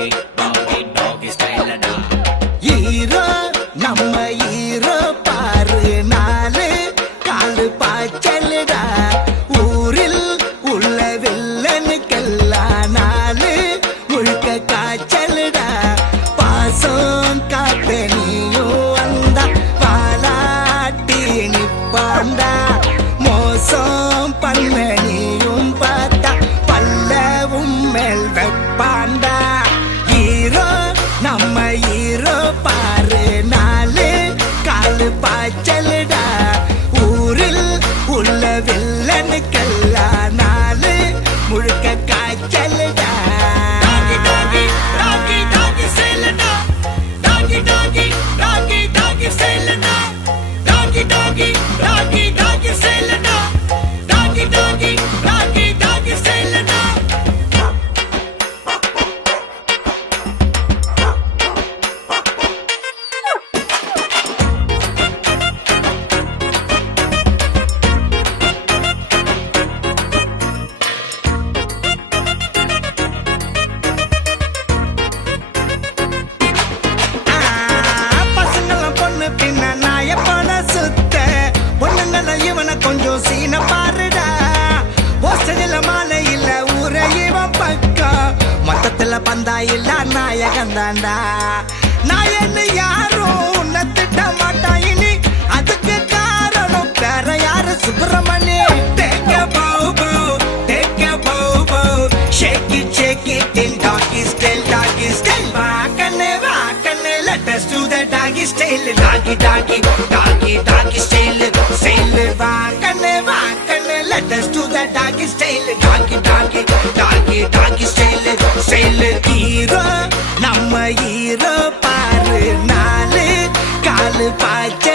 doggy style da. Hero நம்ம hero பாரு நாலு காலு பாய்ச்சலுடா ஊரில் உள்ள வில்லனுக்கெல்லாம் நாலு முழுக்க காய்ச்சலுடா பாசம் காத்த நீயும் வந்தா பாலாட்டி நிப்பாண்டா மோசம் பண்ண நீயும் பார்த்தா பல்லவும் மேல் வெப்பாண்டா ஹீரோ நம்ம ஹீரோ பாரு நாலு காலு பாய்ச்சலுடா ஊரில் உள்ள வில்லனுக்கெல்லாம் நாலு முழுக்க காய்ச்சலுடா Doggy style da. Doggy style da. Doggy style da. Doggy style da. பசங்களாம் பொண்ணு பின்ன நாய பண சுத்த பொண்ணுங்கள இவனை கொஞ்சம் சீன பாருடா போஸ்டரில் மாலை இல்ல ஊர இவன் பக்கம் மொத்தத்துல பந்தா இல்ல நாயகன் தாண்டா நாயன்னு யாரும் உன்னை திட்ட மாட்டா இனி அதுக்கு காரணம் வேற யாரு Subramani Take a bow bow, take a bow bow, shake it in doggy style, வாக்கண்ணே வாக்கண்ணே let us do the doggy style, doggy style, வாக்கண்ணே வாக்கண்ணே let us do the doggy style, doggy style, hero நம்ம ஹீரோ பாரு நாலு காலு பாய்ச்ச